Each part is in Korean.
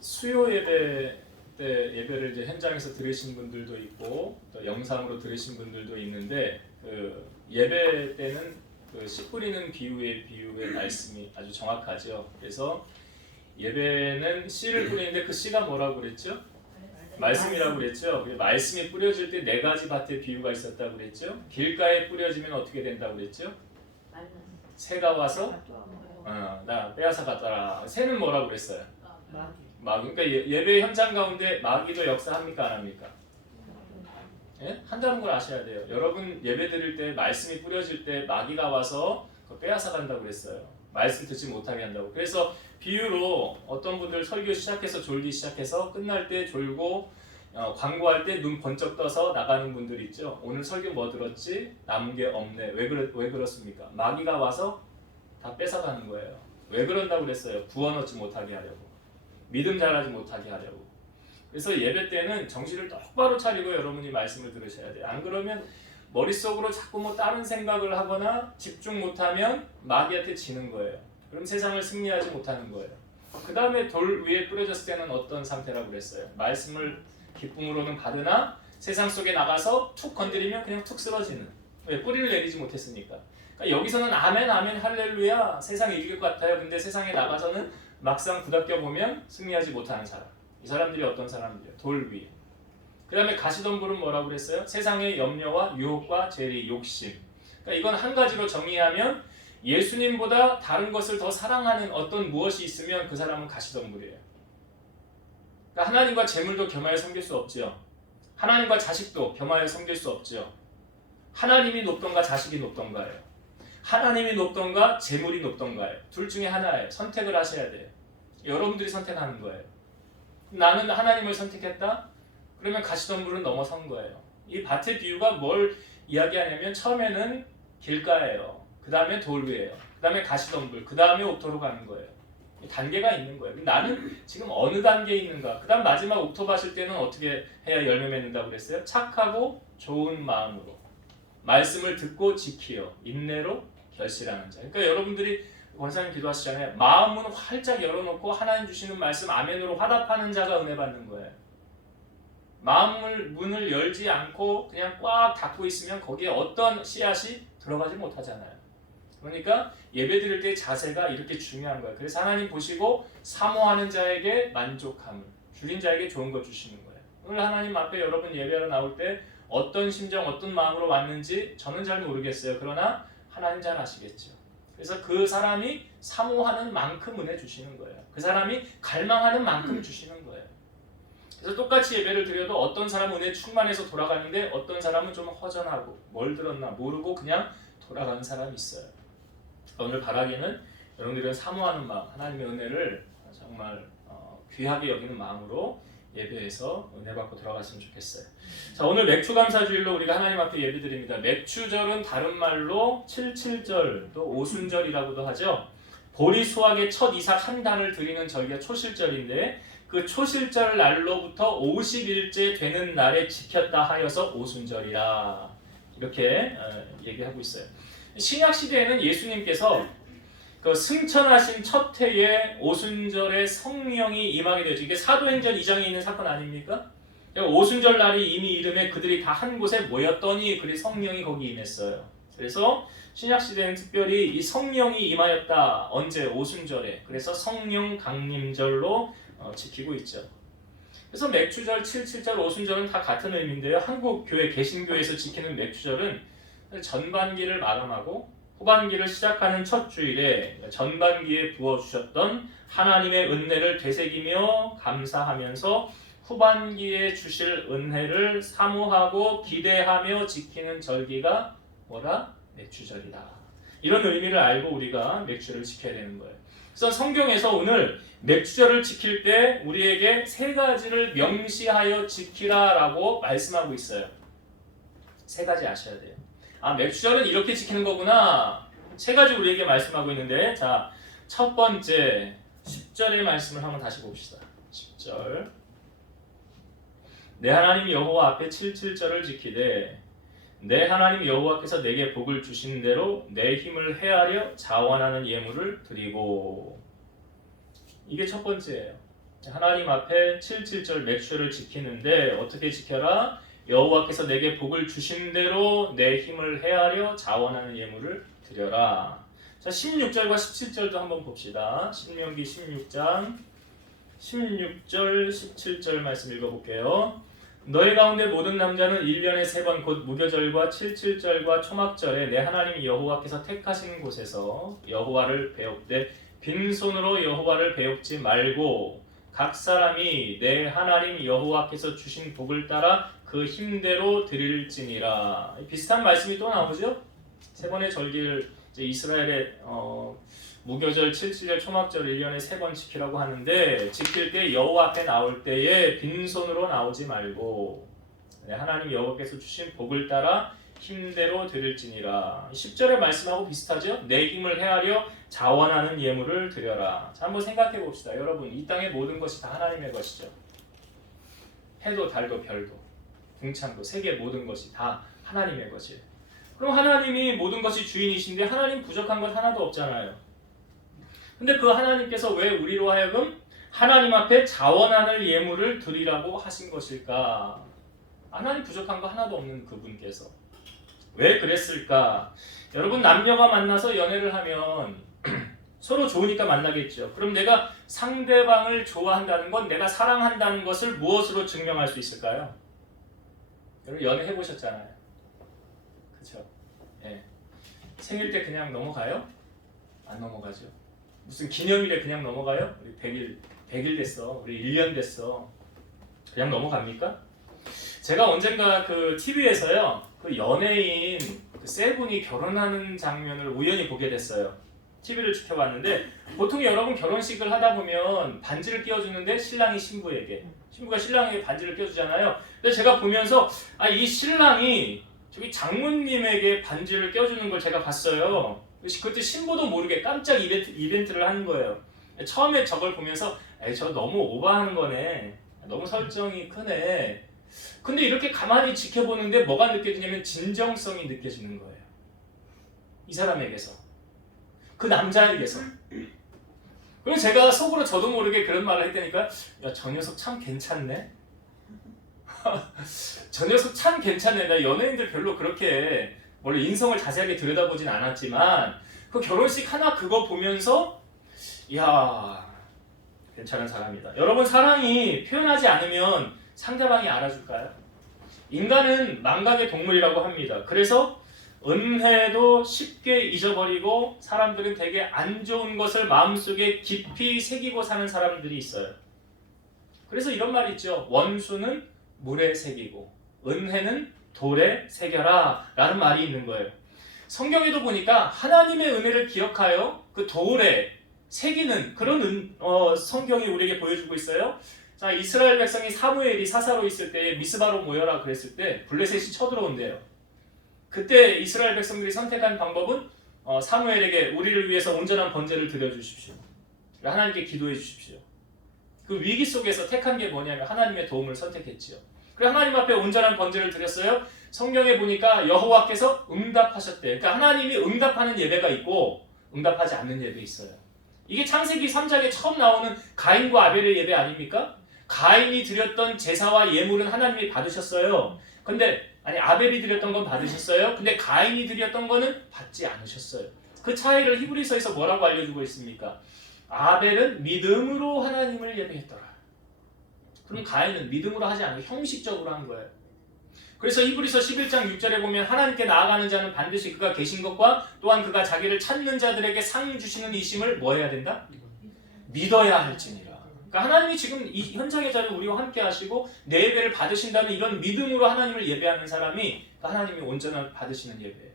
수요 예배 때 예배를 이제 현장에서 들으신 분들도 있고 또 영상으로 들으신 분들도 있는데 그 예배 때는 그 씨 뿌리는 비유의 말씀이 아주 정확하죠. 그래서 예배는 씨를 뿌리는데 그 씨가 뭐라고 그랬죠? 말씀이라고 그랬죠. 말씀이 뿌려질 때 네 가지 밭의 비유가 있었다고 그랬죠. 길가에 뿌려지면 어떻게 된다고 그랬죠? 새가 와서 나 빼앗아 갔더라. 새는 뭐라고 그랬어요? 마귀. 그러니까 예배 현장 가운데 마귀도 역사합니까 안 합니까? 예? 한다는 걸 아셔야 돼요. 여러분 예배 드릴 때 말씀이 뿌려질 때 마귀가 와서 빼앗아 간다고 그랬어요. 말씀 듣지 못하게 한다고. 그래서 비유로 어떤 분들 설교 시작해서 졸기 시작해서 끝날 때 졸고 광고할 때 눈 번쩍 떠서 나가는 분들 있죠. 오늘 설교 뭐 들었지? 남은 게 없네. 왜 그렇습니까? 마귀가 와서 다 뺏어가는 거예요. 왜 그런다고 그랬어요? 구원 얻지 못하게 하려고. 믿음 자라지 못하게 하려고. 그래서 예배 때는 정신을 똑바로 차리고 여러분이 말씀을 들으셔야 돼요. 안 그러면 머릿속으로 자꾸 뭐 다른 생각을 하거나 집중 못하면 마귀한테 지는 거예요. 그럼 세상을 승리하지 못하는 거예요. 그 다음에 돌 위에 뿌려졌을 때는 어떤 상태라고 그랬어요? 말씀을 기쁨으로는 받으나 세상 속에 나가서 툭 건드리면 그냥 툭 쓰러지는. 왜? 뿌리를 내리지 못했으니까. 그러니까 여기서는 아멘 아멘 할렐루야 세상이 이길 것 같아요. 근데 세상에 나가서는 막상 부닥겨 보면 승리하지 못하는 사람. 이 사람들이 어떤 사람들이에요? 돌 위에. 그 다음에 가시덤불은 뭐라고 그랬어요? 세상의 염려와 유혹과 죄의 욕심. 그러니까 이건 한 가지로 정의하면 예수님보다 다른 것을 더 사랑하는 어떤 무엇이 있으면 그 사람은 가시덤불이에요. 그러니까 하나님과 재물도 겸하여 섬길 수 없죠. 하나님과 자식도 겸하여 섬길 수 없죠. 하나님이 높던가 자식이 높던가예요. 하나님이 높던가 재물이 높던가예요. 둘 중에 하나예요. 선택을 하셔야 돼요. 여러분들이 선택하는 거예요. 나는 하나님을 선택했다? 그러면 가시덤불은 넘어선 거예요. 이 밭의 비유가 뭘 이야기하냐면 처음에는 길가예요. 그 다음에 돌 위예요. 그 다음에 가시덤불. 그 다음에 옥토로 가는 거예요. 단계가 있는 거예요. 나는 지금 어느 단계에 있는가? 그 다음 마지막 옥토 가실 때는 어떻게 해야 열매 맺는다고 그랬어요? 착하고 좋은 마음으로 말씀을 듣고 지키어 인내로 결실하는 자. 그러니까 여러분들이 권사님 기도하시잖아요. 마음은 활짝 열어놓고 하나님 주시는 말씀 아멘으로 화답하는 자가 은혜 받는 거예요. 마음을 문을 열지 않고 그냥 꽉 닫고 있으면 거기에 어떤 씨앗이 들어가지 못하잖아요. 그러니까 예배 드릴 때의 자세가 이렇게 중요한 거예요. 그래서 하나님 보시고 사모하는 자에게 만족함을, 줄인 자에게 좋은 것 주시는 거예요. 오늘 하나님 앞에 여러분 예배하러 나올 때 어떤 심정, 어떤 마음으로 왔는지 저는 잘 모르겠어요. 그러나 하나님 잘 아시겠죠. 그래서 그 사람이 사모하는 만큼 은혜 주시는 거예요. 그 사람이 갈망하는 만큼 주시는 거예요. 그래서 똑같이 예배를 드려도 어떤 사람은 은혜 충만해서 돌아가는데 어떤 사람은 좀 허전하고 뭘 들었나 모르고 그냥 돌아가는 사람이 있어요. 오늘 바라기는 여러분들은 사모하는 마음, 하나님의 은혜를 정말 귀하게 여기는 마음으로 예배에서 은혜 받고 들어갔으면 좋겠어요. 자, 오늘 맥추감사주일로 우리가 하나님 앞에 예배드립니다. 맥추절은 다른 말로 칠칠절 또 오순절이라고도 하죠. 보리 수확의 첫 이삭 한 단을 드리는 절기가 초실절인데 그 초실절 날로부터 50일째 되는 날에 지켰다 하여서 오순절이라 이렇게 얘기하고 있어요. 신약 시대에는 예수님께서 그 승천하신 첫 해에 오순절에 성령이 임하게 되죠. 이게 사도행전 2장에 있는 사건 아닙니까? 오순절 날이 이미 이름에 그들이 다 한 곳에 모였더니 그리 성령이 거기 임했어요. 그래서 신약 시대는 특별히 이 성령이 임하였다. 언제? 오순절에. 그래서 성령 강림절로 지키고 있죠. 그래서 맥추절, 칠칠절, 오순절은 다 같은 의미인데요. 한국 교회 개신교에서 지키는 맥추절은 전반기를 마감하고 후반기를 시작하는 첫 주일에 전반기에 부어주셨던 하나님의 은혜를 되새기며 감사하면서 후반기에 주실 은혜를 사모하고 기대하며 지키는 절기가 뭐라? 맥추절이다. 이런 의미를 알고 우리가 맥추절을 지켜야 되는 거예요. 그래서 성경에서 오늘 맥추절을 지킬 때 우리에게 세 가지를 명시하여 지키라라고 말씀하고 있어요. 세 가지 아셔야 돼요. 아, 맥추절은 이렇게 지키는 거구나. 세 가지 우리에게 말씀하고 있는데, 자, 첫 번째 10절의 말씀을 한번 다시 봅시다. 10절. 내 하나님 여호와 앞에 칠칠절을 지키되 내 하나님 여호와께서 내게 복을 주신 대로 내 힘을 헤아려 자원하는 예물을 드리고. 이게 첫 번째예요. 하나님 앞에 7.7절 맥주를 지키는데 어떻게 지켜라? 여호와께서 내게 복을 주신 대로 내 힘을 헤아려 자원하는 예물을 드려라. 자, 16절과 17절도 한번 봅시다. 신명기 16장 16절 17절 말씀 읽어볼게요. 너희 가운데 모든 남자는 1년에 3번 곧 무교절과 7.7절과 초막절에 내 하나님 여호와께서 택하신 곳에서 여호와를 배웁되 빈손으로 여호와를 배웁지 말고 각 사람이 내 하나님 여호와께서 주신 복을 따라 그 힘대로 드릴지니라. 비슷한 말씀이 또 나오죠. 세 번의 절기를 이제 이스라엘의 무교절, 7.7절, 초막절 1년에 3번 지키라고 하는데 지킬 때 여호와 앞에 나올 때에 빈손으로 나오지 말고 하나님 여호와께서 주신 복을 따라 힘대로 드릴지니라. 10절의 말씀하고 비슷하죠? 내 힘을 헤아려 자원하는 예물을 드려라. 자, 한번 생각해 봅시다. 여러분, 이 땅의 모든 것이 다 하나님의 것이죠. 해도 달도 별도 궁창도 세계 모든 것이 다 하나님의 것이에요. 그럼 하나님이 모든 것이 주인이신데 하나님 부족한 것 하나도 없잖아요. 근데 그 하나님께서 왜 우리로 하여금 하나님 앞에 자원하는 예물을 드리라고 하신 것일까? 하나님 부족한 거 하나도 없는 그분께서 왜 그랬을까? 여러분, 남녀가 만나서 연애를 하면 서로 좋으니까 만나겠죠. 그럼 내가 상대방을 좋아한다는 건, 내가 사랑한다는 것을 무엇으로 증명할 수 있을까요? 여러분, 연애 해보셨잖아요. 그렇죠? 예. 생일 때 그냥 넘어가요? 안 넘어가죠. 무슨 기념일에 그냥 넘어가요? 우리 100일 됐어. 우리 1년 됐어. 그냥 넘어갑니까? 제가 언젠가 그 TV에서요, 그 연예인 그 세 분이 결혼하는 장면을 우연히 보게 됐어요. TV를 지켜봤는데, 보통 여러분 결혼식을 하다 보면 반지를 끼워주는데 신랑이 신부에게, 신부가 신랑에게 반지를 끼워주잖아요. 근데 제가 보면서 이 신랑이 저기 장모님에게 반지를 껴주는 걸 제가 봤어요. 그때 신부도 모르게 깜짝 이벤트를 하는 거예요. 처음에 저걸 보면서 저 너무 오버하는 거네. 너무 설정이 크네. 근데 이렇게 가만히 지켜보는데 뭐가 느껴지냐면 진정성이 느껴지는 거예요. 이 사람에게서. 그 남자에게서. 그럼 제가 속으로 저도 모르게 그런 말을 했다니까, 야, 저 녀석 참 괜찮네? 저 녀석 참 괜찮네. 나 연예인들 별로 그렇게 원래 인성을 자세하게 들여다보진 않았지만 그 결혼식 하나 그거 보면서 이야, 괜찮은 사람이다. 여러분, 사랑이 표현하지 않으면 상대방이 알아줄까요? 인간은 망각의 동물이라고 합니다. 그래서 은혜도 쉽게 잊어버리고 사람들은 되게 안 좋은 것을 마음속에 깊이 새기고 사는 사람들이 있어요. 그래서 이런 말이 있죠. 원수는 물에 새기고 은혜는 돌에 새겨라 라는 말이 있는 거예요. 성경에도 보니까 하나님의 은혜를 기억하여 그 돌에 새기는 그런 성경이 우리에게 보여주고 있어요. 자, 이스라엘 백성이 사무엘이 사사로 있을 때 미스바로 모여라 그랬을 때 블레셋이 쳐들어온대요. 그때 이스라엘 백성들이 선택한 방법은 사무엘에게 우리를 위해서 온전한 번제를 드려주십시오. 하나님께 기도해 주십시오. 그 위기 속에서 택한 게 뭐냐면 하나님의 도움을 선택했지요. 그래서 하나님 앞에 온전한 번제를 드렸어요. 성경에 보니까 여호와께서 응답하셨대요. 그러니까 하나님이 응답하는 예배가 있고 응답하지 않는 예배 있어요. 이게 창세기 3장에 처음 나오는 가인과 아벨의 예배 아닙니까? 가인이 드렸던 제사와 예물은 하나님이 받으셨어요. 근데 아벨이 드렸던 건 받으셨어요. 근데 가인이 드렸던 거는 받지 않으셨어요. 그 차이를 히브리서에서 뭐라고 알려주고 있습니까? 아벨은 믿음으로 하나님을 예배했더라. 그럼 가인은 믿음으로 하지 않고 형식적으로 한 거예요. 그래서 히브리서 11장 6절에 보면 하나님께 나아가는 자는 반드시 그가 계신 것과 또한 그가 자기를 찾는 자들에게 상 주시는 이심을 뭐 해야 된다? 믿어야 할지니라. 그러니까 하나님이 지금 이 현장의 자리를 우리와 함께 하시고 내 예배를 받으신다는 이런 믿음으로 하나님을 예배하는 사람이 하나님이 온전한 받으시는 예배예요.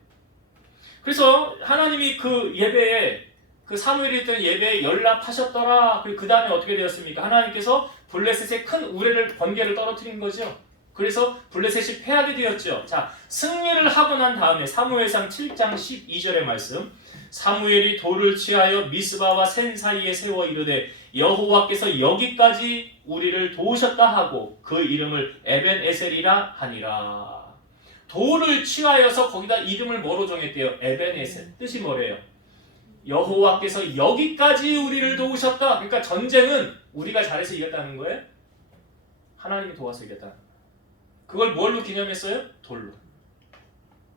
그래서 하나님이 그 예배에 그 사무엘이 했던 예배에 연락하셨더라. 그리고 그 다음에 어떻게 되었습니까? 하나님께서 블레셋의 큰 우레를 번개를 떨어뜨린 거죠. 그래서 블레셋이 패하게 되었죠. 자, 승리를 하고 난 다음에 사무엘상 7장 12절의 말씀. 사무엘이 돌을 취하여 미스바와 센 사이에 세워 이르되 여호와께서 여기까지 우리를 도우셨다 하고 그 이름을 에벤에셀이라 하니라. 돌을 취하여서 거기다 이름을 뭐로 정했대요? 에벤에셀. 뜻이 뭐래요? 여호와께서 여기까지 우리를 도우셨다. 그러니까 전쟁은 우리가 잘해서 이겼다는 거예요? 하나님이 도와서 이겼다는 거예요. 그걸 뭘로 기념했어요? 돌로.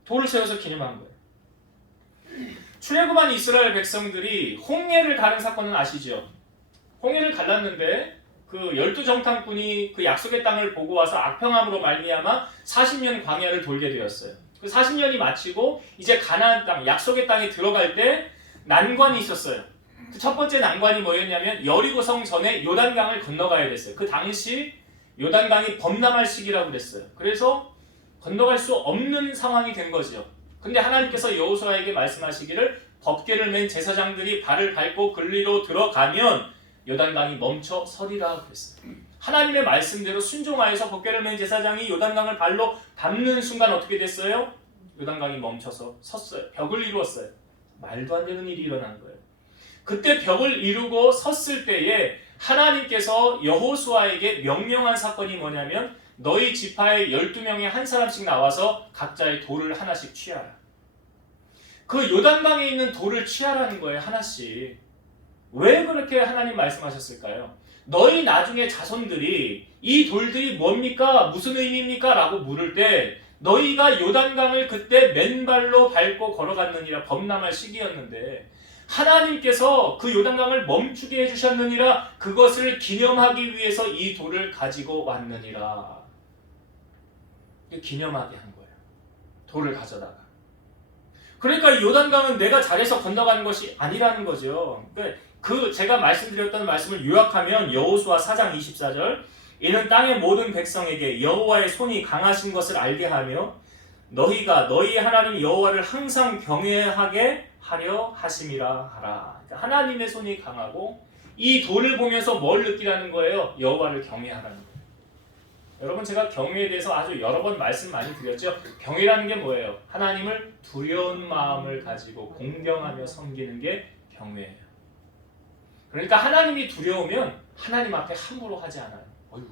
돌을 세워서 기념한 거예요. 출애굽한 이스라엘 백성들이 홍해를 가른 사건은 아시죠? 홍해를 갈랐는데 그 12정탐꾼이 그 약속의 땅을 보고 와서 악평함으로 말미암아 40년 광야를 돌게 되었어요. 그 40년이 마치고 이제 가나안 땅, 약속의 땅에 들어갈 때 난관이 있었어요. 그 첫 번째 난관이 뭐였냐면 여리고성 전에 요단강을 건너가야 됐어요. 그 당시 요단강이 범람할 시기라고 그랬어요. 그래서 건너갈 수 없는 상황이 된 거죠. 근데 하나님께서 여호수아에게 말씀하시기를 법궤를 맨 제사장들이 발을 밟고 근리로 들어가면 요단강이 멈춰 서리라 그랬어요. 하나님의 말씀대로 순종하여서 법궤를 맨 제사장이 요단강을 발로 밟는 순간 어떻게 됐어요? 요단강이 멈춰서 섰어요. 벽을 이루었어요. 말도 안 되는 일이 일어난 거예요. 그때 벽을 이루고 섰을 때에 하나님께서 여호수아에게 명령한 사건이 뭐냐면 너희 지파의 12명에 한 사람씩 나와서 각자의 돌을 하나씩 취하라. 그 요단강에 있는 돌을 취하라는 거예요. 하나씩. 왜 그렇게 하나님 말씀하셨을까요? 너희 나중에 자손들이 이 돌들이 뭡니까? 무슨 의미입니까? 라고 물을 때 너희가 요단강을 그때 맨발로 밟고 걸어갔느니라. 범람할 시기였는데 하나님께서 그 요단강을 멈추게 해주셨느니라. 그것을 기념하기 위해서 이 돌을 가지고 왔느니라. 기념하게 한 거예요. 돌을 가져다가. 그러니까 이 요단강은 내가 잘해서 건너가는 것이 아니라는 거죠. 그러니까 그 제가 말씀드렸던 말씀을 요약하면 여호수아 4장 24절 이는 땅의 모든 백성에게 여호와의 손이 강하신 것을 알게 하며 너희가 너희 하나님 여호와를 항상 경외하게 하려 하심이라 하라. 그러니까 하나님의 손이 강하고 이 돌을 보면서 뭘 느끼라는 거예요? 여호와를 경외하라는 거예요. 여러분 제가 경외에 대해서 아주 여러 번 말씀 많이 드렸죠. 경외라는 게 뭐예요? 하나님을 두려운 마음을 가지고 공경하며 섬기는 게 경외예요. 그러니까 하나님이 두려우면 하나님 앞에 함부로 하지 않아요. 어휴,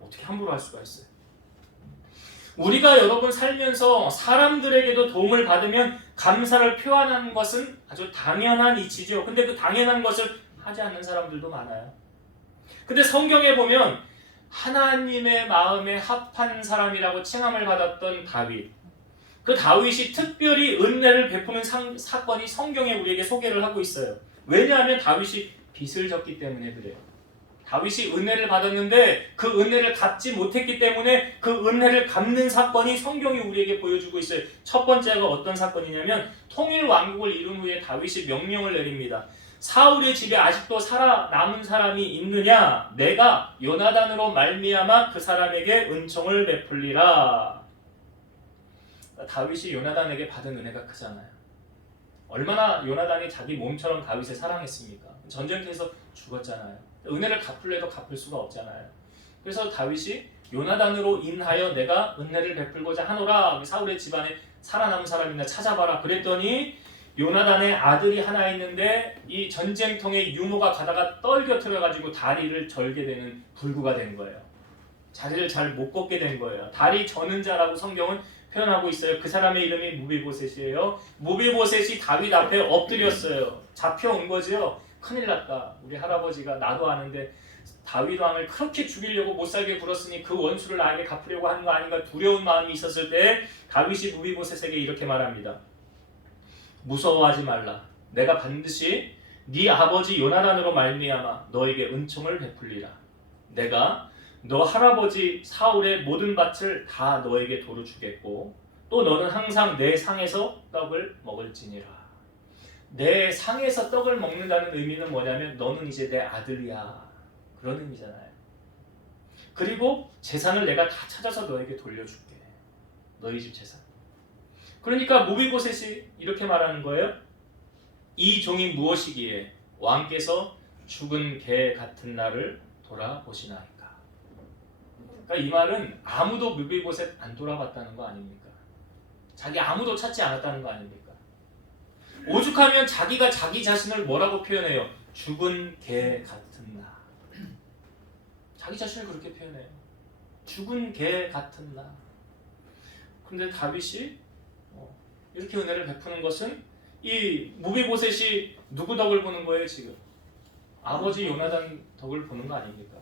어떻게 함부로 할 수가 있어요? 우리가 여러분 살면서 사람들에게도 도움을 받으면 감사를 표현하는 것은 아주 당연한 이치죠. 근데 그 당연한 것을 하지 않는 사람들도 많아요. 근데 성경에 보면 하나님의 마음에 합한 사람이라고 칭함을 받았던 다윗. 그 다윗이 특별히 은혜를 베푸는 사건이 성경에 우리에게 소개를 하고 있어요. 왜냐하면 다윗이 빚을 졌기 때문에 그래요. 다윗이 은혜를 받았는데 그 은혜를 갚지 못했기 때문에 그 은혜를 갚는 사건이 성경이 우리에게 보여주고 있어요. 첫 번째가 어떤 사건이냐면 통일 왕국을 이룬 후에 다윗이 명령을 내립니다. 사울의 집에 아직도 살아남은 사람이 있느냐? 내가 요나단으로 말미암아 그 사람에게 은총을 베풀리라. 다윗이 요나단에게 받은 은혜가 크잖아요. 얼마나 요나단이 자기 몸처럼 다윗을 사랑했습니까? 전쟁터에서 죽었잖아요. 은혜를 갚을래도 갚을 수가 없잖아요. 그래서 다윗이 요나단으로 인하여 내가 은혜를 베풀고자 하노라. 사울의 집안에 살아남은 사람이나 찾아봐라. 그랬더니 요나단의 아들이 하나 있는데 이 전쟁통에 유모가 가다가 떨겨뜨려가지고 다리를 절게 되는 불구가 된 거예요. 자리를 잘 못 걷게 된 거예요. 다리 저는 자라고 성경은 표현하고 있어요. 그 사람의 이름이 무비보셋이에요. 무비보셋이 다윗 앞에 엎드렸어요. 잡혀온 거죠. 큰일 났다. 우리 할아버지가 나도 아는데 다윗 왕을 그렇게 죽이려고 못살게 굴었으니 그 원수를 나에게 갚으려고 하는 거 아닌가 두려운 마음이 있었을 때 다윗이 무비보셋에게 이렇게 말합니다. 무서워하지 말라. 내가 반드시 네 아버지 요나단으로 말미암아 너에게 은총을 베풀리라. 내가 너 할아버지 사울의 모든 밭을 다 너에게 도로 주겠고 또 너는 항상 내 상에서 떡을 먹을지니라. 내 상에서 떡을 먹는다는 의미는 뭐냐면 너는 이제 내 아들이야. 그런 의미잖아요. 그리고 재산을 내가 다 찾아서 너에게 돌려줄게. 너희 집 재산. 그러니까 무비보셋이 이렇게 말하는 거예요. 이 종이 무엇이기에 왕께서 죽은 개 같은 나를 돌아보시나이까. 그러니까 이 말은 아무도 무비보셋 안 돌아봤다는 거 아닙니까? 자기 아무도 찾지 않았다는 거 아닙니까? 오죽하면 자기가 자기 자신을 뭐라고 표현해요? 죽은 개 같은 나. 자기 자신을 그렇게 표현해요. 죽은 개 같은 나. 근데 다윗이 이렇게 은혜를 베푸는 것은 이 무비보셋이 누구 덕을 보는 거예요 지금? 아버지 요나단 덕을 보는 거 아닙니까?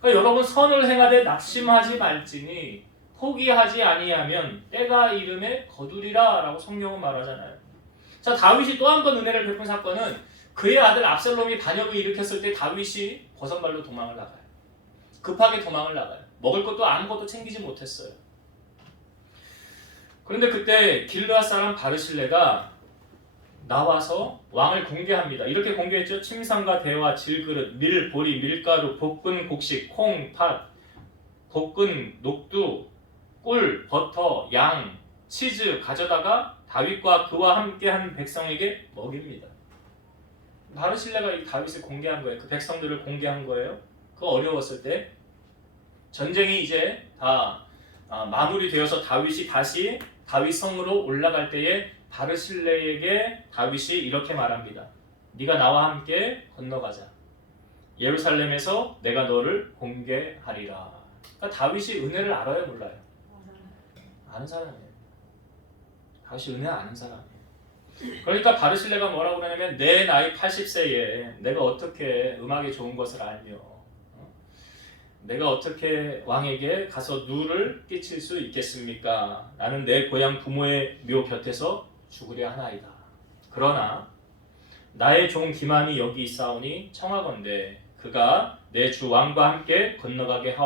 그러니까 여러분 선을 행하되 낙심하지 말지니 포기하지 아니하면 때가 이름에 거두리라 라고 성경은 말하잖아요. 자, 다윗이 또 한 번 은혜를 베푼 사건은 그의 아들 압살롬이 반역을 일으켰을 때 다윗이 버선발로 도망을 나가요. 급하게 도망을 나가요. 먹을 것도 아무것도 챙기지 못했어요. 그런데 그때 길르앗 사람 바르실레가 나와서 왕을 공개합니다. 이렇게 공개했죠. 침상과 대화, 질그릇, 밀, 보리, 밀가루, 볶은 곡식, 콩, 팥, 볶은 녹두, 꿀, 버터, 양, 치즈 가져다가 다윗과 그와 함께한 백성에게 먹입니다. 바르실레가 이 다윗을 공개한 거예요. 그 백성들을 공개한 거예요. 그 어려웠을 때 전쟁이 이제 다 마무리되어서 다윗이 다시 다윗 성으로 올라갈 때에 바르실레에게 다윗이 이렇게 말합니다. 네가 나와 함께 건너가자. 예루살렘에서 내가 너를 공개하리라. 그러니까 다윗이 은혜를 알아요, 몰라요? 아는 사람이에요. 다윗이 은혜 아는 사람이에요. 그러니까 바르실레가 뭐라고 그러냐면 내 나이 80세에 내가 어떻게 음악이 좋은 것을 알며 내가 어떻게 왕에게 가서 누를 끼칠 수 있겠습니까? 나는 내 고향 부모의 묘 곁에서 죽으려 하나이다. 그러나 나의 종 기만이 여기 있사오니 청하건대 그가 내 주 왕과 함께 건너가게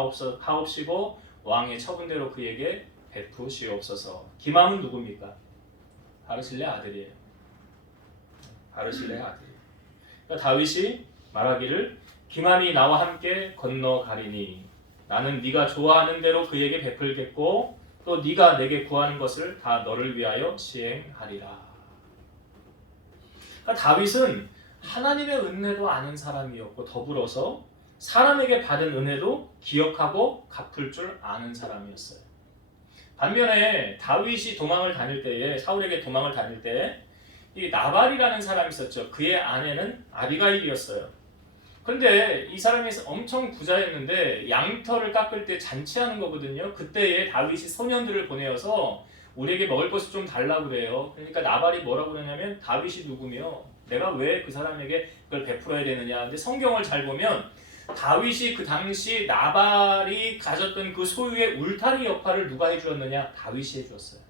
하옵시고 왕의 처분대로 그에게 베푸시옵소서. 기만은 누굽니까? 바르실레 아들이에요. 바르실레 아들. 그러니까 다윗이 말하기를 기만이 나와 함께 건너가리니 나는 네가 좋아하는 대로 그에게 베풀겠고 또 네가 내게 구하는 것을 다 너를 위하여 시행하리라. 그러니까 다윗은 하나님의 은혜도 아는 사람이었고 더불어서 사람에게 받은 은혜도 기억하고 갚을 줄 아는 사람이었어요. 반면에 다윗이 도망을 다닐 때에 사울에게 도망을 다닐 때 이 나발이라는 사람이 있었죠. 그의 아내는 아비가일이었어요. 근데 이 사람이 엄청 부자였는데 양털을 깎을 때 잔치하는 거거든요. 그때에 다윗이 소년들을 보내어서 우리에게 먹을 것을 좀 달라고 그래요. 그러니까 나발이 뭐라고 그러냐면 다윗이 누구며 내가 왜 그 사람에게 그걸 베풀어야 되느냐. 근데 성경을 잘 보면 다윗이 그 당시 나발이 가졌던 그 소유의 울타리 역할을 누가 해주었느냐? 다윗이 해주었어요.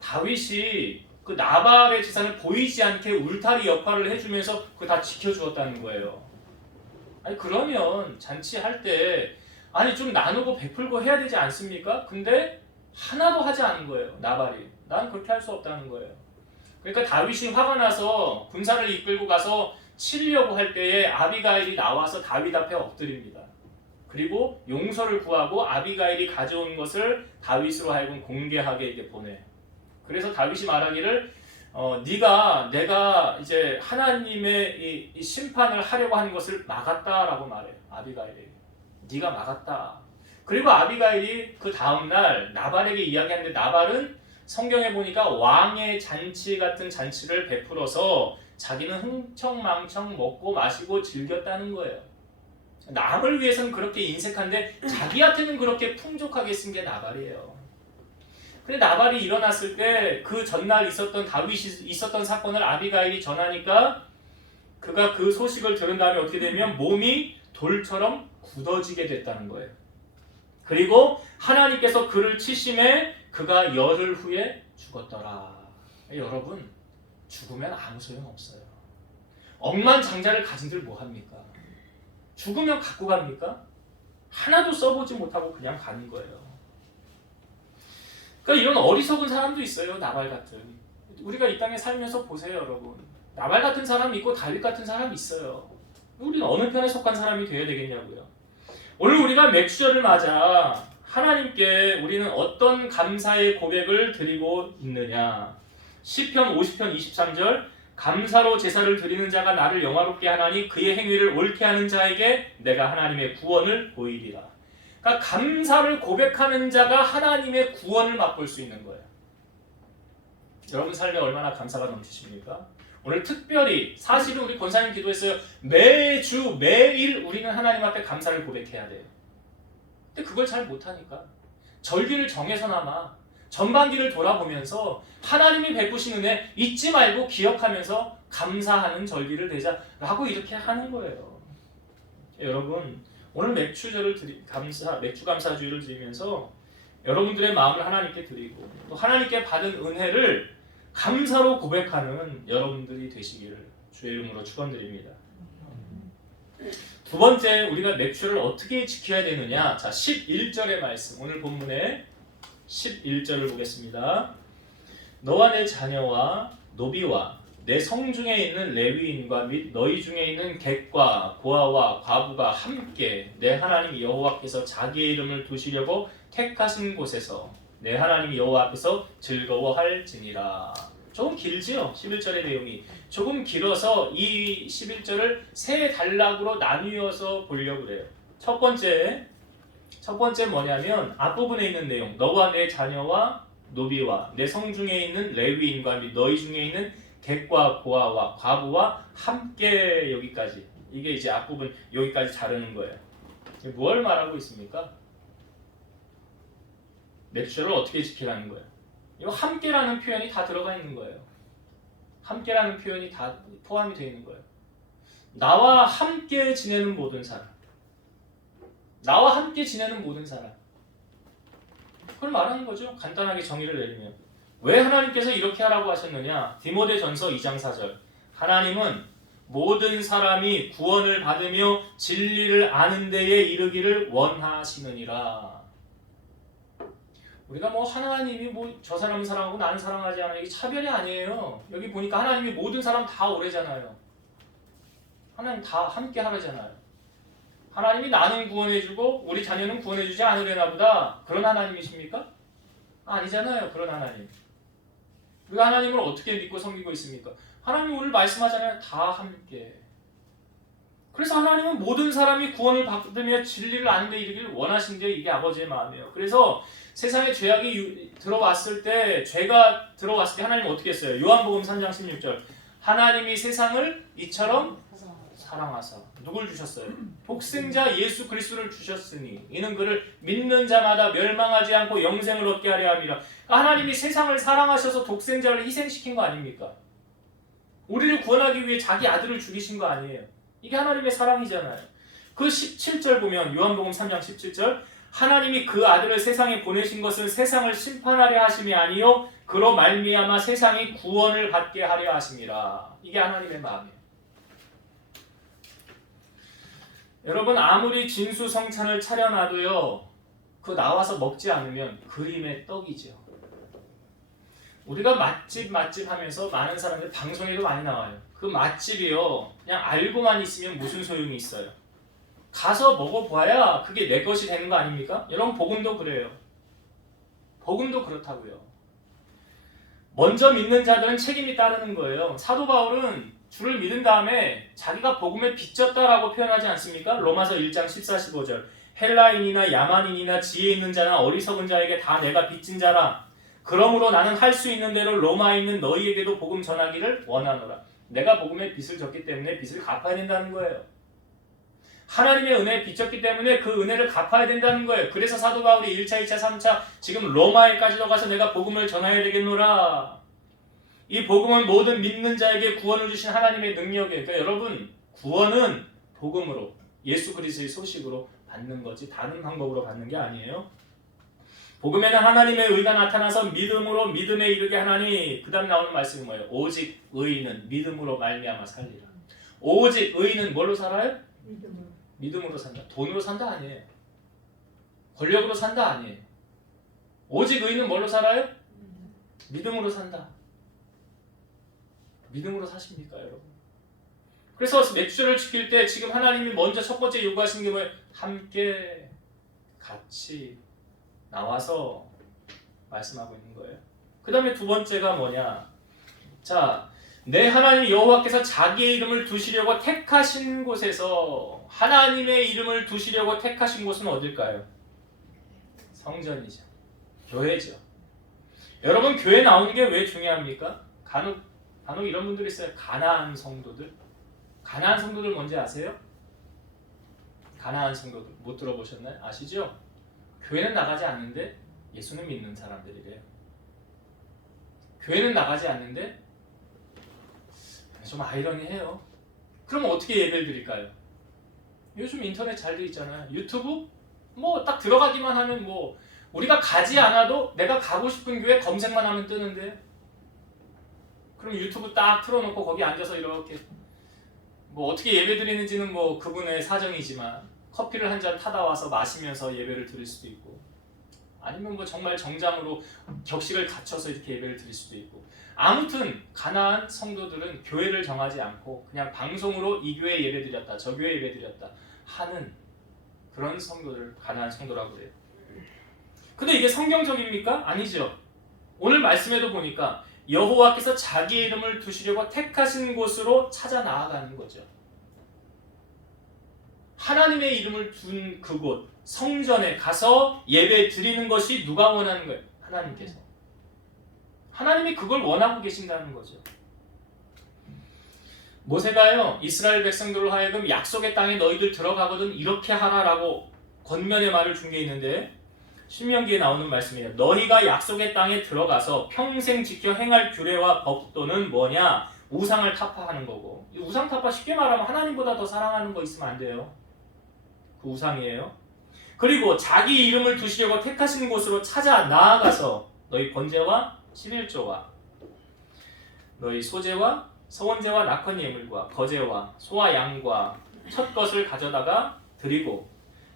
다윗이 그 나발의 재산을 보이지 않게 울타리 역할을 해주면서 그거 다 지켜주었다는 거예요. 아니 그러면 잔치할 때 아니 좀 나누고 베풀고 해야 되지 않습니까? 근데 하나도 하지 않은 거예요. 나발이. 난 그렇게 할 수 없다는 거예요. 그러니까 다윗이 화가 나서 군사를 이끌고 가서 치려고 할 때에 아비가일이 나와서 다윗 앞에 엎드립니다. 그리고 용서를 구하고 아비가일이 가져온 것을 다윗으로 하여금 공개하게 이렇게 보내. 그래서 다윗이 말하기를 내가 이제 하나님의 이 심판을 하려고 하는 것을 막았다라고 말해요. 아비가일이. 네가 막았다. 그리고 아비가일이 그 다음날 나발에게 이야기하는데 나발은 성경에 보니까 왕의 잔치 같은 잔치를 베풀어서 자기는 흥청망청 먹고 마시고 즐겼다는 거예요. 남을 위해서는 그렇게 인색한데 자기한테는 그렇게 풍족하게 쓴 게 나발이에요. 근데 나발이 일어났을 때 그 전날 있었던 다윗이 있었던 사건을 아비가일이 전하니까 그가 그 소식을 들은 다음에 어떻게 되면 몸이 돌처럼 굳어지게 됐다는 거예요. 그리고 하나님께서 그를 치심해 그가 열흘 후에 죽었더라. 여러분 죽으면 아무 소용 없어요. 억만장자를 가진들 뭐합니까? 죽으면 갖고 갑니까? 하나도 써보지 못하고 그냥 가는 거예요. 그러니까 이런 어리석은 사람도 있어요. 나발 같은. 우리가 이 땅에 살면서 보세요 여러분. 나발 같은 사람이 있고 다윗 같은 사람이 있어요. 우리는 어느 편에 속한 사람이 되어야 되겠냐고요. 오늘 우리가 맥주절을 맞아 하나님께 우리는 어떤 감사의 고백을 드리고 있느냐. 시편 50편 23절 감사로 제사를 드리는 자가 나를 영화롭게 하나니 그의 행위를 옳게 하는 자에게 내가 하나님의 구원을 보이리라. 그러니까 감사를 고백하는 자가 하나님의 구원을 맛볼 수 있는 거예요. 여러분 삶에 얼마나 감사가 넘치십니까? 오늘 특별히 사실은 우리 권사님 기도했어요. 매주 매일 우리는 하나님 앞에 감사를 고백해야 돼요. 근데 그걸 잘 못하니까 절기를 정해서나마 전반기를 돌아보면서 하나님이 베푸신 은혜 잊지 말고 기억하면서 감사하는 절기를 되자라고 이렇게 하는 거예요. 여러분, 오늘 맥주 감사주의를 드리면서 여러분들의 마음을 하나님께 드리고 또 하나님께 받은 은혜를 감사로 고백하는 여러분들이 되시기를 주의 이름으로 축원드립니다. 두 번째, 우리가 맥주를 어떻게 지켜야 되느냐? 자, 11절의 말씀, 오늘 본문의 11절을 보겠습니다. 너와 내 자녀와 노비와 내 성중에 있는 레위인과 및 너희 중에 있는 객과 고아와 과부가 함께 내 하나님 여호와께서 자기의 이름을 두시려고 택하신 곳에서 내 하나님 여호와 앞에서 즐거워할지니라. 조금 길지요? 11절의 내용이 조금 길어서 이 11절을 세 단락으로 나뉘어서 보려고 그래요. 첫 번째 뭐냐면 앞부분에 있는 내용, 너와 내 자녀와 노비와 내 성중에 있는 레위인과 및 너희 중에 있는 객과 고아와 과부와 함께, 여기까지. 이게 이제 앞부분 여기까지 자르는 거예요. 뭘 말하고 있습니까? 맥주를 어떻게 지키라는 거예요? 이거 함께라는 표현이 다 들어가 있는 거예요. 함께라는 표현이 다 포함이 되어 있는 거예요. 나와 함께 지내는 모든 사람, 나와 함께 지내는 모든 사람, 그걸 말하는 거죠. 간단하게 정의를 내리면 왜 하나님께서 이렇게 하라고 하셨느냐? 디모데전서 2장 4절, 하나님은 모든 사람이 구원을 받으며 진리를 아는 데에 이르기를 원하시느니라. 우리가 뭐 하나님이 뭐 저 사람 사랑하고 나는 사랑하지 않아, 이게 차별이 아니에요. 여기 보니까 하나님이 모든 사람 다 오래잖아요. 하나님 다 함께 하라잖아요. 하나님이 나는 구원해주고 우리 자녀는 구원해주지 않으려나 보다, 그런 하나님이십니까? 아니잖아요. 그런 하나님. 우리가 하나님을 어떻게 믿고 섬기고 있습니까? 하나님이 오늘 말씀하잖아요. 다 함께. 그래서 하나님은 모든 사람이 구원을 받으며 진리를 아는 데 이르기를 원하신데, 이게 아버지의 마음이에요. 그래서 세상에 죄악이 들어왔을 때, 죄가 들어왔을 때 하나님은 어떻게 했어요? 요한복음 3장 16절, 하나님이 세상을 이처럼 사랑하사 누굴 주셨어요? 독생자 예수 그리스도를 주셨으니 이는 그를 믿는 자마다 멸망하지 않고 영생을 얻게 하려 함이라. 하나님이 세상을 사랑하셔서 독생자를 희생시킨 거 아닙니까? 우리를 구원하기 위해 자기 아들을 죽이신 거 아니에요. 이게 하나님의 사랑이잖아요. 그 17절 보면, 요한복음 3장 17절, 하나님이 그 아들을 세상에 보내신 것은 세상을 심판하려 하심이 아니요 그로 말미암아 세상이 구원을 받게 하려 하심이라. 이게 하나님의 마음이에요. 여러분, 아무리 진수성찬을 차려놔도요, 그 나와서 먹지 않으면 그림의 떡이죠. 우리가 맛집 하면서 많은 사람들 방송에도 많이 나와요. 그 맛집이요, 그냥 알고만 있으면 무슨 소용이 있어요? 가서 먹어봐야 그게 내 것이 되는 거 아닙니까? 여러분, 복음도 그래요. 복음도 그렇다고요. 먼저 믿는 자들은 책임이 따르는 거예요. 사도 바울은 주를 믿은 다음에 자기가 복음에 빚졌다라고 표현하지 않습니까? 로마서 1장 14, 15절, 헬라인이나 야만인이나 지혜 있는 자나 어리석은 자에게 다 내가 빚진 자라. 그러므로 나는 할 수 있는 대로 로마에 있는 너희에게도 복음 전하기를 원하노라. 내가 복음에 빚을 졌기 때문에 빚을 갚아야 된다는 거예요. 하나님의 은혜에 빚졌기 때문에 그 은혜를 갚아야 된다는 거예요. 그래서 사도 바울이 1차, 2차, 3차 지금 로마에까지도 가서 내가 복음을 전해야 되겠노라. 이 복음은 모든 믿는 자에게 구원을 주신 하나님의 능력이에요. 그러니까 여러분, 구원은 복음으로, 예수 그리스도의 소식으로 받는 거지 다른 방법으로 받는 게 아니에요. 복음에는 하나님의 의가 나타나서 믿음으로 믿음에 이르게 하나니, 그 다음 나오는 말씀이 뭐예요? 오직 의인은 믿음으로 말미암아 살리라. 오직 의인은 뭘로 살아요? 믿음으로 산다. 돈으로 산다 아니에요. 권력으로 산다 아니에요. 오직 의인은 뭘로 살아요? 믿음으로 산다. 믿음으로 사십니까, 여러분? 그래서 맥주를 지킬 때 지금 하나님이 먼저 첫 번째 요구하시는 게 뭐예요? 함께 같이 나와서 말씀하고 있는 거예요. 그 다음에 두 번째가 뭐냐? 자, 내 하나님 여호와께서 자기의 이름을 두시려고 택하신 곳에서, 하나님의 이름을 두시려고 택하신 곳은 어딜까요? 성전이죠. 교회죠. 여러분, 교회 나오는 게 왜 중요합니까? 간혹 이런 분들이 있어요. 가나안 성도들. 가나안 성도들 뭔지 아세요? 가나안 성도들 못 들어보셨나요? 아시죠? 교회는 나가지 않는데 예수는 믿는 사람들이래요. 교회는 나가지 않는데 좀 아이러니해요. 그럼 어떻게 예배를 드릴까요? 요즘 인터넷 잘 돼 있잖아요. 유튜브 뭐 딱 들어가기만 하면 뭐 우리가 가지 않아도 내가 가고 싶은 교회 검색만 하면 뜨는데, 그럼 유튜브 딱 틀어놓고 거기 앉아서 이렇게 뭐 어떻게 예배 드리는지는 뭐 그분의 사정이지만 커피를 한 잔 타다 와서 마시면서 예배를 드릴 수도 있고, 아니면 뭐 정말 정장으로 격식을 갖춰서 이렇게 예배를 드릴 수도 있고, 아무튼 가나안 성도들은 교회를 정하지 않고 그냥 방송으로 이 교회 예배 드렸다 저 교회 예배 드렸다 하는 그런 성도들 가나안 성도라고 그래요. 근데 이게 성경적입니까? 아니죠. 오늘 말씀에도 보니까 여호와께서 자기의 이름을 두시려고 택하신 곳으로 찾아 나아가는 거죠. 하나님의 이름을 둔 그곳 성전에 가서 예배 드리는 것이 누가 원하는 거예요? 하나님께서. 하나님이 그걸 원하고 계신다는 거죠. 모세가요 이스라엘 백성들로 하여금 약속의 땅에 너희들 들어가거든 이렇게 하라라고 권면의 말을 준 게 있는데, 신명기에 나오는 말씀이에요. 너희가 약속의 땅에 들어가서 평생 지켜 행할 규례와 법도는 뭐냐? 우상을 타파하는 거고, 우상 타파 쉽게 말하면 하나님보다 더 사랑하는 거 있으면 안 돼요. 그 우상이에요. 그리고 자기 이름을 두시려고 택하신 곳으로 찾아 나아가서 너희 번제와 11조와 너희 소제와 서원제와 낙헌 예물과 거제와 소와 양과 첫 것을 가져다가 드리고,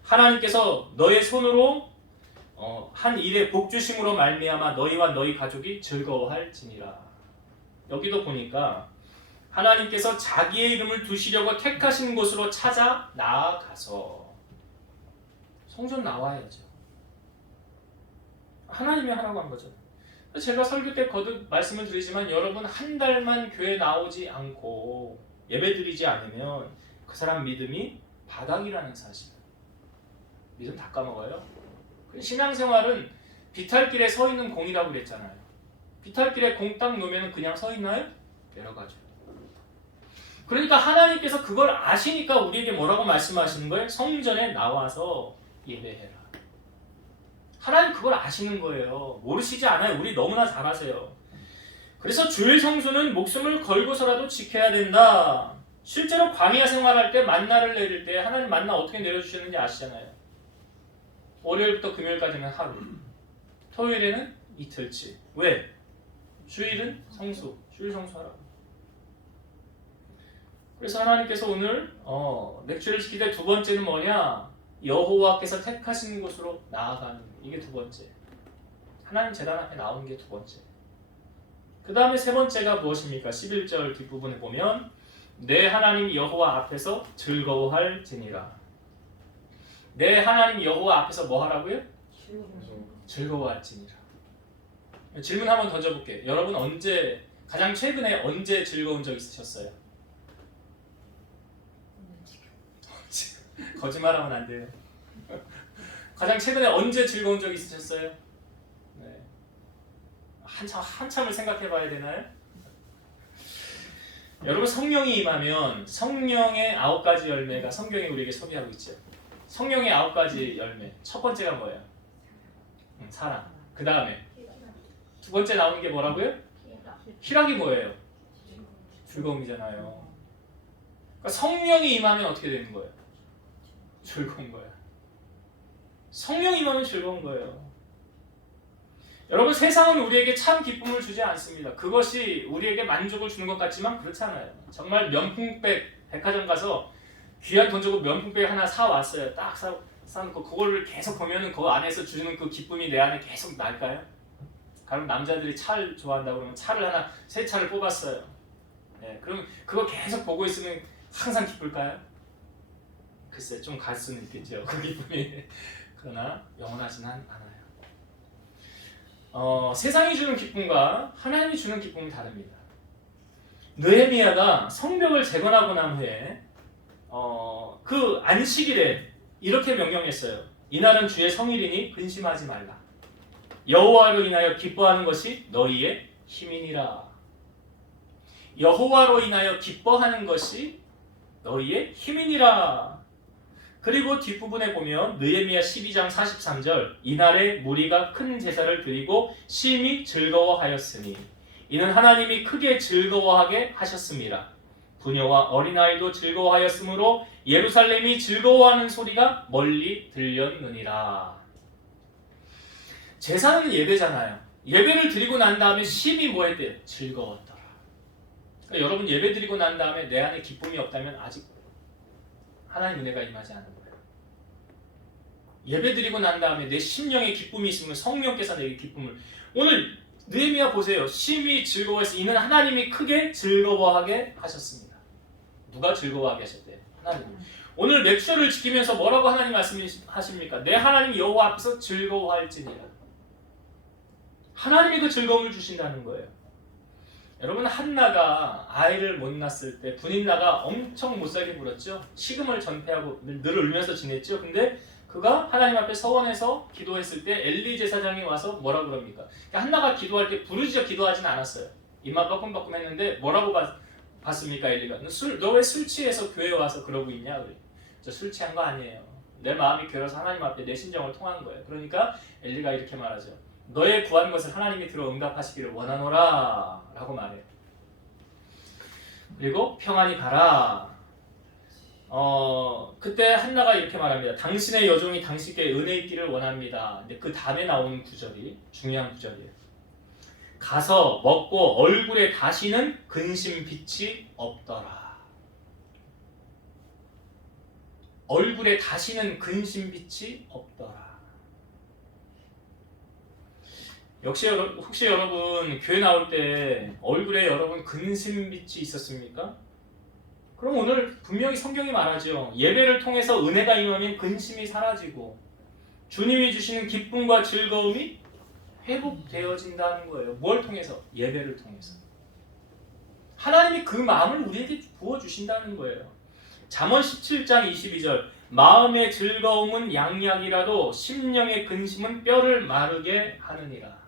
하나님께서 너의 손으로 한 일에 복 주심으로 말미암아 너희와 너희 가족이 즐거워할지니라. 여기도 보니까 하나님께서 자기의 이름을 두시려고 택하신 곳으로 찾아 나아가서, 성전 나와야죠. 하나님이 하라고 한 거죠. 제가 설교 때 거듭 말씀을 드리지만 여러분 한 달만 교회 나오지 않고 예배드리지 않으면 그 사람 믿음이 바닥이라는 사실. 믿음 다 까먹어요. 신앙생활은 비탈길에 서 있는 공이라고 그랬잖아요. 비탈길에 공 딱 놓으면 그냥 서 있나요? 내려가죠. 그러니까 하나님께서 그걸 아시니까 우리에게 뭐라고 말씀하시는 거예요? 성전에 나와서 예배해라. 하나님 그걸 아시는 거예요. 모르시지 않아요. 우리 너무나 잘 아세요. 그래서 주일 성수는 목숨을 걸고서라도 지켜야 된다. 실제로 광야 생활할 때 만나를 내릴 때 하나님 만나 어떻게 내려주시는지 아시잖아요. 월요일부터 금요일까지는 하루, 토요일에는 이틀치. 왜? 주일은 성수, 주일 성수하라고. 그래서 하나님께서 오늘 맥주를 지킬 때 두 번째는 뭐냐? 여호와께서 택하신 곳으로 나아가는, 이게 두 번째. 하나님 제단 앞에 나오는 게 두 번째. 그 다음에 세 번째가 무엇입니까? 11절 뒷부분에 보면 내 하나님 여호와 앞에서 즐거워할지니라. 내 하나님 여호와 앞에서 뭐 하라고요? 즐거워할지니라. 질문 한번 던져볼게요. 여러분 가장 최근에 언제 즐거운 적 있으셨어요? 거짓말하면 안 돼요. 가장 최근에 언제 즐거운 적 있으셨어요? 네. 한참을 생각해봐야 되나요? 여러분 성령이 임하면 성령의 9가지 열매가 성경이 우리에게 소개하고 있죠. 성령의 9가지 열매. 첫 번째가 뭐예요? 사랑. 그 다음에 두 번째 나오는 게 뭐라고요? 희락이 뭐예요? 즐거움이잖아요. 그러니까 성령이 임하면 어떻게 되는 거예요? 즐거운 거예요. 성령이 임하면 즐거운 거예요. 여러분 세상은 우리에게 참 기쁨을 주지 않습니다. 그것이 우리에게 만족을 주는 것 같지만 그렇지 않아요. 정말 면품백 백화점 가서 귀한 돈 주고 면품백 하나 사왔어요. 딱 사놓고 그거를 계속 보면은 그 안에서 주는 그 기쁨이 내 안에 계속 날까요? 가령 남자들이 차를 좋아한다고 그러면 차를 하나 새 차를 뽑았어요. 네, 그럼 그거 계속 보고 있으면 항상 기쁠까요? 글쎄 좀 갈 수는 있겠죠. 그 기쁨이. 그러나 영원하지는 않아요. 세상이 주는 기쁨과 하나님이 주는 기쁨은 다릅니다. 느헤미야가 성벽을 재건하고 난 후에 그 안식일에 이렇게 명령했어요. 이날은 주의 성일이니 근심하지 말라. 여호와로 인하여 기뻐하는 것이 너희의 힘이니라. 여호와로 인하여 기뻐하는 것이 너희의 힘이니라. 그리고 뒷부분에 보면 느헤미야 12장 43절 이날에 무리가 큰 제사를 드리고 심히 즐거워하였으니 이는 하나님이 크게 즐거워하게 하셨습니다. 부녀와 어린아이도 즐거워하였으므로 예루살렘이 즐거워하는 소리가 멀리 들렸느니라. 제사는 예배잖아요. 예배를 드리고 난 다음에 심히 뭐 했대요? 즐거웠더라. 그러니까 여러분 예배 드리고 난 다음에 내 안에 기쁨이 없다면 아직 하나님 은혜가 임하지 않은 거예요. 예배 드리고 난 다음에 내 심령에 기쁨이 있으면 성령께서 내게 기쁨을. 오늘 느헤미야 보세요. 심히 즐거워해서 이는 하나님이 크게 즐거워하게 하셨습니다. 누가 즐거워하게 하셨대요? 하나님. 오늘 맥주를 지키면서 뭐라고 하나님 말씀하십니까? 내 하나님 여호와 앞에서 즐거워할지니라. 하나님이 그 즐거움을 주신다는 거예요. 여러분 한나가 아이를 못 낳았을 때 분인나가 엄청 못살게 굴었죠. 식음을 전폐하고 늘 울면서 지냈죠. 근데 그가 하나님 앞에 서원해서 기도했을 때 엘리 제사장이 와서 뭐라고 그럽니까? 그러니까 한나가 기도할 때 부르짖어 기도하진 않았어요. 입만 빠끔빠끔 했는데 뭐라고 봤습니까? 엘리가 너 왜 술 취해서 교회에 와서 그러고 있냐? 그래. 저 술 취한 거 아니에요. 내 마음이 괴로워서 하나님 앞에 내 심정을 통한 거예요. 그러니까 엘리가 이렇게 말하죠. 너의 구한 것을 하나님이 들어 응답하시기를 원하노라 라고 말해요. 그리고 평안히 가라. 그때 한나가 이렇게 말합니다. 당신의 여종이 당신께 은혜 있기를 원합니다. 근데 그 다음에 나오는 구절이 중요한 구절이에요. 가서 먹고 얼굴에 다시는 근심빛이 없더라. 얼굴에 다시는 근심빛이 없더라. 역시 혹시 여러분 교회 나올 때 얼굴에 여러분 근심빛이 있었습니까? 그럼 오늘 분명히 성경이 말하죠. 예배를 통해서 은혜가 임하면 근심이 사라지고 주님이 주시는 기쁨과 즐거움이 회복되어진다는 거예요. 뭘 통해서? 예배를 통해서. 하나님이 그 마음을 우리에게 부어주신다는 거예요. 잠언 17장 22절 마음의 즐거움은 양약이라도 심령의 근심은 뼈를 마르게 하느니라.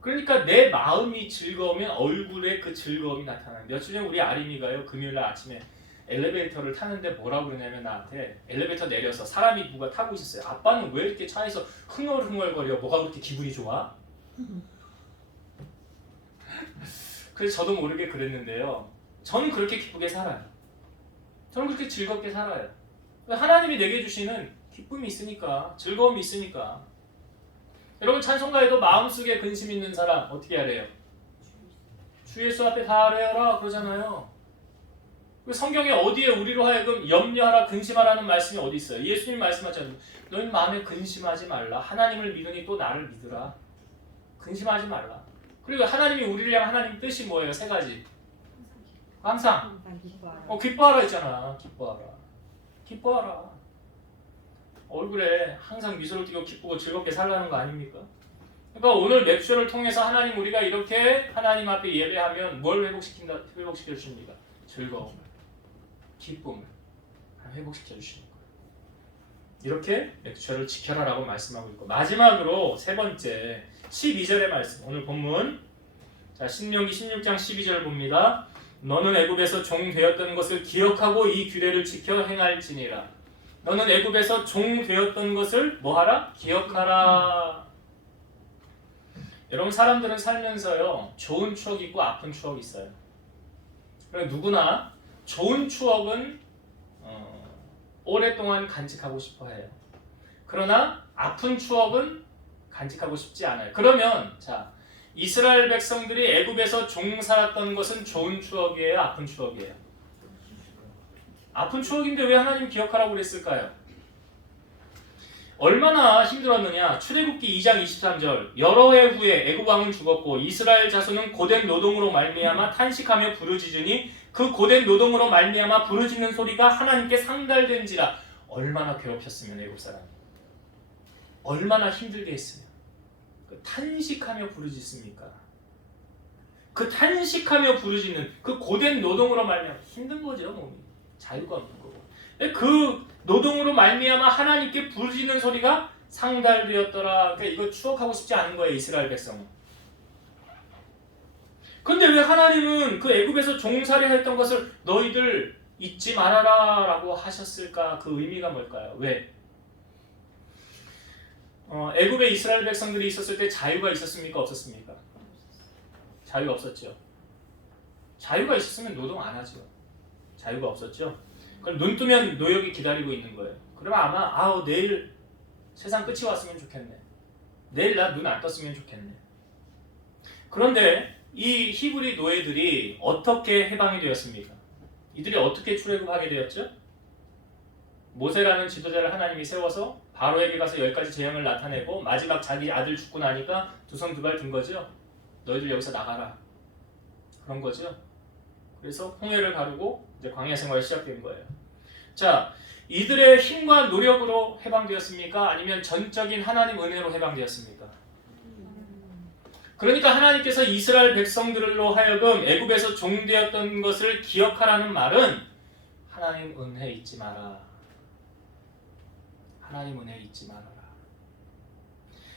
그러니까 내 마음이 즐거우면 얼굴에 그 즐거움이 나타나요. 며칠 전에 우리 아림이가요. 금요일날 아침에 엘리베이터를 타는데 뭐라고 그러냐면 나한테 엘리베이터 내려서 사람이 누가 타고 있었어요. 아빠는 왜 이렇게 차에서 흥얼흥얼거려? 뭐가 그렇게 기분이 좋아? 그래서 저도 모르게 그랬는데요. 저는 그렇게 기쁘게 살아요. 저는 그렇게 즐겁게 살아요. 하나님이 내게 주시는 기쁨이 있으니까, 즐거움이 있으니까. 여러분 찬송가에도 마음속에 근심 있는 사람 어떻게 하래요? 주 예수 앞에 다 아뢰어라 그러잖아요. 성경에 어디에 우리로 하여금 염려하라 근심하라는 말씀이 어디 있어요? 예수님 말씀하셨잖아요. 너희 마음에 근심하지 말라. 하나님을 믿으니 또 나를 믿으라. 근심하지 말라. 그리고 하나님이 우리를 향한 하나님 뜻이 뭐예요? 세 가지. 항상 기뻐하라 했잖아. 기뻐하라. 얼굴에 항상 미소를 띠고 기쁘고 즐겁게 살라는 거 아닙니까? 그러니까 오늘 맥주를 통해서 하나님 우리가 이렇게 하나님 앞에 예배하면 뭘 회복시켜 주십니까? 즐거움을, 기쁨을 회복시켜 주시는 거예요. 이렇게 맥주를 지켜라라고 말씀하고 있고 마지막으로 세 번째 12절의 말씀 오늘 본문 자 신명기 16장 12절 봅니다. 너는 애굽에서 종 되었던 것을 기억하고 이 규례를 지켜 행할지니라. 너는 애굽에서 종 되었던 것을 뭐하라? 기억하라. 여러분 사람들은 살면서요 좋은 추억이 있고 아픈 추억이 있어요. 그러니까 누구나 좋은 추억은 오랫동안 간직하고 싶어 해요. 그러나 아픈 추억은 간직하고 싶지 않아요. 그러면 자 이스라엘 백성들이 애굽에서 종 살았던 것은 좋은 추억이에요? 아픈 추억이에요? 아픈 추억인데 왜 하나님 기억하라고 그랬을까요? 얼마나 힘들었느냐. 출애굽기 2장 23절 여러 해 후에 애굽 왕은 죽었고 이스라엘 자손은 고된 노동으로 말미암아 탄식하며 부르짖으니 그 고된 노동으로 말미암아 부르짖는 소리가 하나님께 상달된지라. 얼마나 괴롭혔으면 애굽 사람이 얼마나 힘들게 했으면 탄식하며 부르짖습니까? 그 탄식하며 부르짖는 그 고된 노동으로 말미암아 힘든 거죠. 몸이 자유가 없는 거고. 그 노동으로 말미암아 하나님께 부르짖는 소리가 상달되었더라. 그러니까 이거 추억하고 싶지 않은 거예요. 이스라엘 백성은. 근데 왜 하나님은 그 애굽에서 종살이 했던 것을 너희들 잊지 말아라 라고 하셨을까? 그 의미가 뭘까요? 왜? 애굽에 이스라엘 백성들이 있었을 때 자유가 있었습니까? 없었습니까? 자유가 없었죠. 자유가 있었으면 노동 안 하죠. 자유가 없었죠. 그럼 눈 뜨면 노역이 기다리고 있는 거예요. 그러면 아마 내일 세상 끝이 왔으면 좋겠네. 내일 나 눈 안 떴으면 좋겠네. 그런데 이 히브리 노예들이 어떻게 해방이 되었습니까? 이들이 어떻게 출애굽하게 되었죠? 모세라는 지도자를 하나님이 세워서 바로에게 가서 10가지 재앙을 나타내고 마지막 자기 아들 죽고 나니까 두 손 두 발 든 거죠. 너희들 여기서 나가라. 그런 거죠. 그래서 홍해를 가르고 이제 광야 생활이 시작된 거예요. 자, 이들의 힘과 노력으로 해방되었습니까? 아니면 전적인 하나님 은혜로 해방되었습니까? 그러니까 하나님께서 이스라엘 백성들로 하여금 애굽에서 종되었던 것을 기억하라는 말은 하나님 은혜 잊지 마라. 하나님 은혜 잊지 말아라.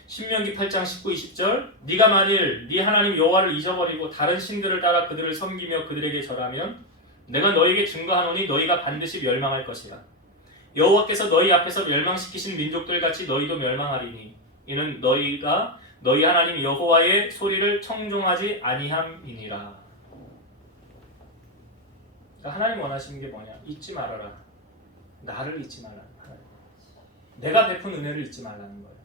신명기 8장 19, 20절 네가 만일 네 하나님 여호와를 잊어버리고 다른 신들을 따라 그들을 섬기며 그들에게 절하면 내가 너희에게 증거하노니 너희가 반드시 멸망할 것이라. 여호와께서 너희 앞에서 멸망시키신 민족들 같이 너희도 멸망하리니 이는 너희가 너희 하나님 여호와의 소리를 청종하지 아니함이니라. 그러니까 하나님 원하시는 게 뭐냐? 잊지 말아라. 나를 잊지 말라. 내가 베푼 은혜를 잊지 말라는 거예요.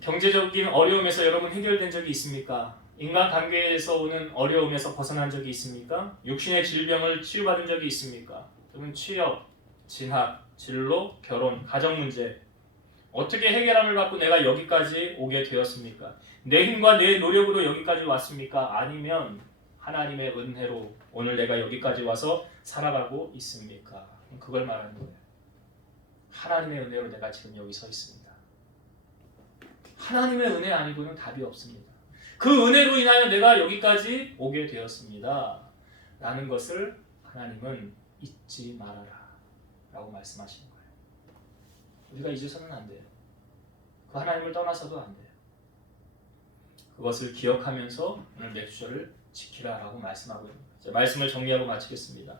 경제적인 어려움에서 여러분 해결된 적이 있습니까? 인간관계에서 오는 어려움에서 벗어난 적이 있습니까? 육신의 질병을 치유받은 적이 있습니까? 또는 취업, 진학, 진로, 결혼, 가정 문제 어떻게 해결함을 받고 내가 여기까지 오게 되었습니까? 내 힘과 내 노력으로 여기까지 왔습니까? 아니면 하나님의 은혜로 오늘 내가 여기까지 와서 살아가고 있습니까? 그걸 말하는 거예요. 하나님의 은혜로 내가 지금 여기 서 있습니다. 하나님의 은혜 아니고는 답이 없습니다. 그 은혜로 인하여 내가 여기까지 오게 되었습니다. 라는 것을 하나님은 잊지 말아라 라고 말씀하시는 거예요. 우리가 잊어서는 안 돼요. 그 하나님을 떠나서도 안 돼요. 그것을 기억하면서 오늘 맥주절을 지키라 라고 말씀하고 있는 거예요. 말씀을 정리하고 마치겠습니다.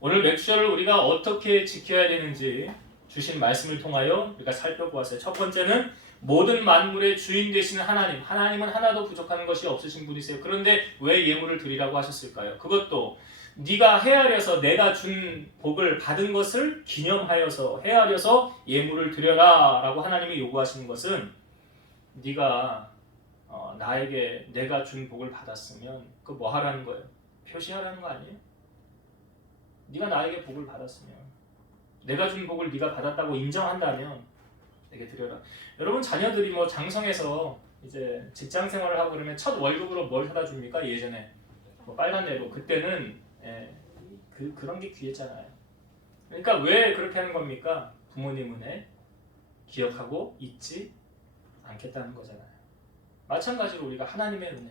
오늘 맥주절을 우리가 어떻게 지켜야 되는지 주신 말씀을 통하여 우리가 살펴보았어요. 첫 번째는 모든 만물의 주인 되시는 하나님. 하나님은 하나도 부족한 것이 없으신 분이세요. 그런데 왜 예물을 드리라고 하셨을까요? 그것도 네가 헤아려서 내가 준 복을 받은 것을 기념하여서 헤아려서 예물을 드려라 라고 하나님이 요구하시는 것은 네가 나에게 내가 준 복을 받았으면 그거 뭐 하라는 거예요? 표시하라는 거 아니에요? 네가 나에게 복을 받았으면 내가 준 복을 네가 받았다고 인정한다면 내게 드려라. 여러분 자녀들이 뭐 장성해서 이제 직장 생활을 하고 그러면 첫 월급으로 뭘 사다 줍니까? 예전에 뭐 빨간 내로 그때는 그런 게 귀했잖아요. 그러니까 왜 그렇게 하는 겁니까? 부모님 은혜 기억하고 잊지 않겠다는 거잖아요. 마찬가지로 우리가 하나님의 은혜.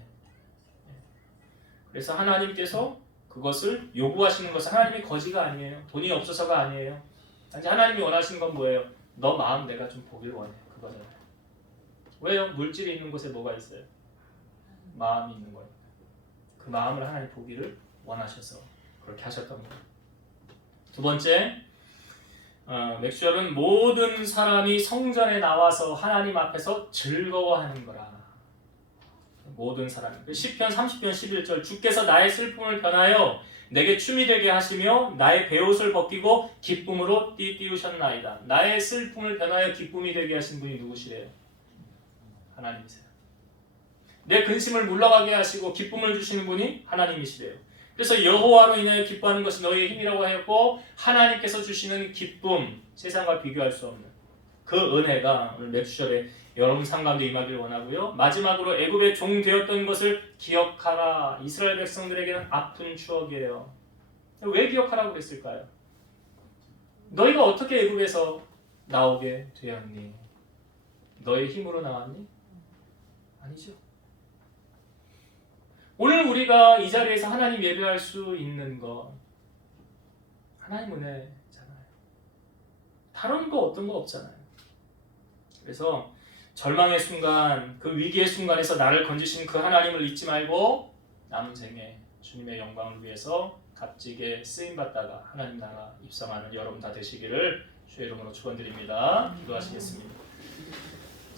그래서 하나님께서 그것을 요구하시는 것은 하나님의 거지가 아니에요. 돈이 없어서가 아니에요. 하나님이 원하시는 건 뭐예요? 너 마음 내가 좀 보길 원해. 그거잖아요. 왜요? 물질이 있는 곳에 뭐가 있어요? 마음이 있는 거예요. 그 마음을 하나님 보기를 원하셔서 그렇게 하셨던 거예요. 두 번째, 맥주절은 모든 사람이 성전에 나와서 하나님 앞에서 즐거워하는 거라. 모든 사람. 시편 30편 11절 주께서 나의 슬픔을 변하여 내게 춤이 되게 하시며 나의 베옷을 벗기고 기쁨으로 띠띠우셨나이다. 나의 슬픔을 변하여 기쁨이 되게 하신 분이 누구시래요? 하나님이세요. 내 근심을 물러가게 하시고 기쁨을 주시는 분이 하나님이시래요. 그래서 여호와로 인하여 기뻐하는 것이 너희의 힘이라고 하였고 하나님께서 주시는 기쁨, 세상과 비교할 수 없는 그 은혜가 오늘 맥주절에 여러분 삶 가운데 임하기를 원하고요. 마지막으로 애굽의 종 되었던 것을 기억하라. 이스라엘 백성들에게는 아픈 추억이에요. 왜 기억하라고 그랬을까요? 너희가 어떻게 애굽에서 나오게 되었니? 너의 힘으로 나왔니? 아니죠. 오늘 우리가 이 자리에서 하나님 예배할 수 있는 것 하나님 은혜잖아요. 다른 거 어떤 거 없잖아요. 그래서 절망의 순간, 그 위기의 순간에서 나를 건지신 그 하나님을 잊지 말고 남은 생에 주님의 영광을 위해서 값지게 쓰임받다가 하나님 나라 입성하는 여러분 다 되시기를 주의 이름으로 축원드립니다. 기도하시겠습니다.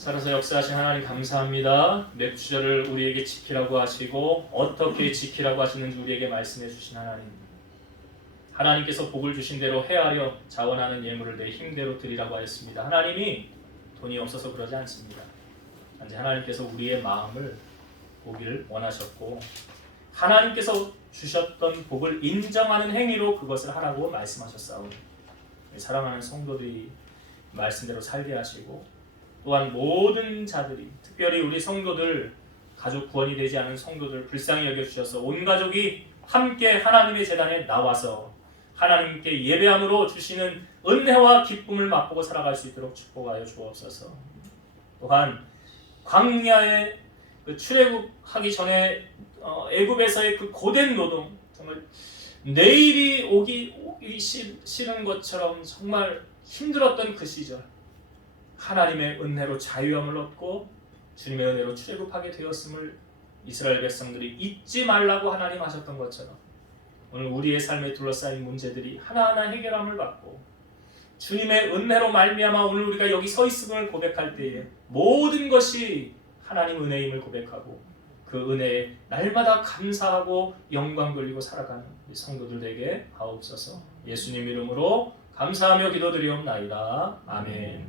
살아서 역사하신 하나님 감사합니다. 몇 주절을 우리에게 지키라고 하시고 어떻게 지키라고 하시는지 우리에게 말씀해 주신 하나님. 하나님께서 복을 주신 대로 헤아려 자원하는 예물을 내 힘대로 드리라고 하였습니다. 하나님이 돈이 없어서 그러지 않습니다. 단지 하나님께서 우리의 마음을 보기를 원하셨고 하나님께서 주셨던 복을 인정하는 행위로 그것을 하라고 말씀하셨사오니 사랑하는 성도들이 말씀대로 살게 하시고 또한 모든 자들이 특별히 우리 성도들 가족 구원이 되지 않은 성도들 불쌍히 여겨주셔서 온 가족이 함께 하나님의 제단에 나와서 하나님께 예배함으로 주시는 은혜와 기쁨을 맛보고 살아갈 수 있도록 축복하여 주옵소서. 또한 광야에 그 출애굽하기 전에 애굽에서의 그 고된 노동 정말 내일이 오기 싫은 것처럼 정말 힘들었던 그 시절 하나님의 은혜로 자유함을 얻고 주님의 은혜로 출애굽하게 되었음을 이스라엘 백성들이 잊지 말라고 하나님 하셨던 것처럼 오늘 우리의 삶에 둘러싸인 문제들이 하나하나 해결함을 받고 주님의 은혜로 말미암아 오늘 우리가 여기 서 있음을 고백할 때에 모든 것이 하나님 은혜임을 고백하고 그 은혜에 날마다 감사하고 영광 돌리고 살아가는 성도들 되게 하옵소서. 예수님 이름으로 감사하며 기도드리옵나이다. 아멘.